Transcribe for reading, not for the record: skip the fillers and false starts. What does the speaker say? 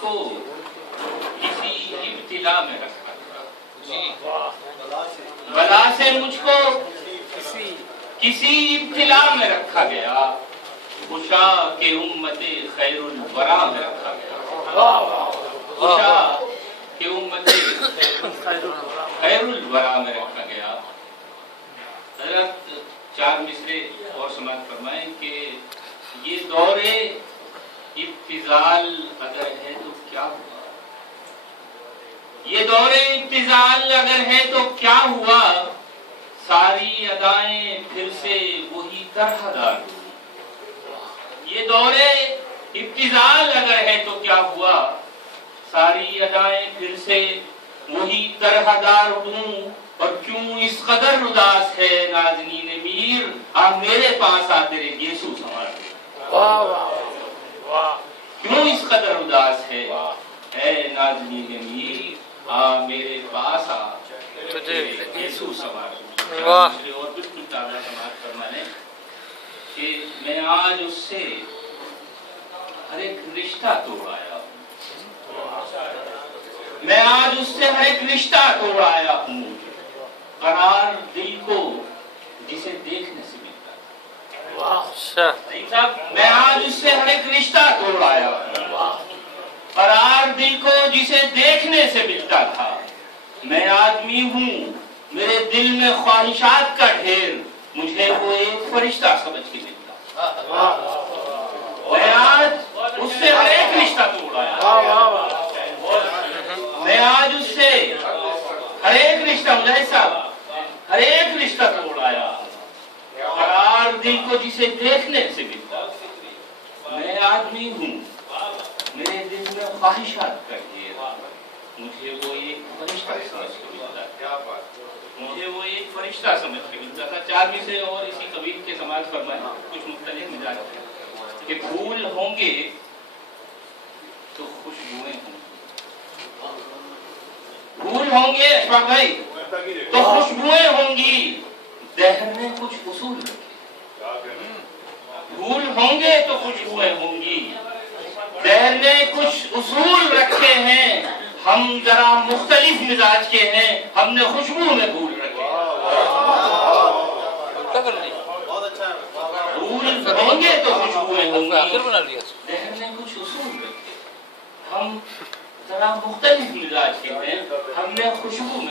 کو کسی ابتلا میں رکھا گیا، بلا سے مجھ کو کسی ابتلا میں رکھا گیا، خوشا کہ امت خیر الورا میں رکھا گیا، خوشا کہ امت خیر الورا میں رکھا گیا۔ حضرت چار مصرے اور سماعت فرمائیں کہ یہ دور ابتذال اگر ہے تو کیا ہوا، یہ دور ابتذال اگر ہے تو کیا ہوا، ساری ادائیں پھر سے وہی طرح دار ہوئی۔ یہ دور ابتذال اگر ہے تو کیا ہوا، ساری ادائیں پھر سے وہی طرح دار ہوں، اور کیوں اس قدر اداس ہے نازنین میر، آ میرے پاس آ تیرے یسوع سنوار دے۔ کیوں اس قدر اداس ہے اے نازنین میر، آ میرے پاس آ تیرے یسوع سنوار دے۔ اور بالکل تازہ سماعت فرمائیں کہ میں آج اس سے ہر ایک رشتہ توڑ آیا ہوں، میں آج اس سے ہر ایک رشتہ توڑ آیا ہوں، قرار دل کو جسے دیکھنے سے ملتا تھا۔ میں آج اس سے ہر ایک رشتہ توڑ آیا ہوں، قرار دل کو جسے دیکھنے سے ملتا تھا۔ میں آدمی ہوں، میرے دل میں خواہشات کا ڈھیر، مجھے وہ ایک فرشتہ سمجھ کے ملتا۔ میں آج اس سے ہر ایک رشتہ توڑ آیا، میں آج اس سے ہر ایک رشتہ، مجھے صاحب ہر ایک رشتہ توڑ آیا، قرار دل کو جسے دیکھنے سے ملتا۔ میں آدمی ہوں، میرے دل میں خواہشات کا ڈھیر، مجھے وہ ایک فرشتہ سمجھ کے ملتا، مجھے وہ ایک فرشتہ سمجھ کے ملتا تھا۔ چارمی سے اور اسی قبیل کے سماعت فرمائیں، کچھ مختلف مزاج ہیں کہ پھول ہوں گے تو خوشبوئیں ہوں گی، پھول ہوں گے اشفاق بھائی تو خوشبوئیں ہوں گی، دہر نے کچھ اصول رکھے۔ پھول ہوں گے تو خوشبوئیں ہوں گی، دہر نے کچھ اصول رکھے ہیں، ہم ذرا مختلف مزاج کے ہیں، ہم نے خوشبو میں پھول رکھے۔ پھول ہوں گے تو خوشبوئیں ہوں گی، دہر نے کچھ اصول رکھے، ہم ذرا مختلف مزاج کے ہیں، ہم نے خوشبو میں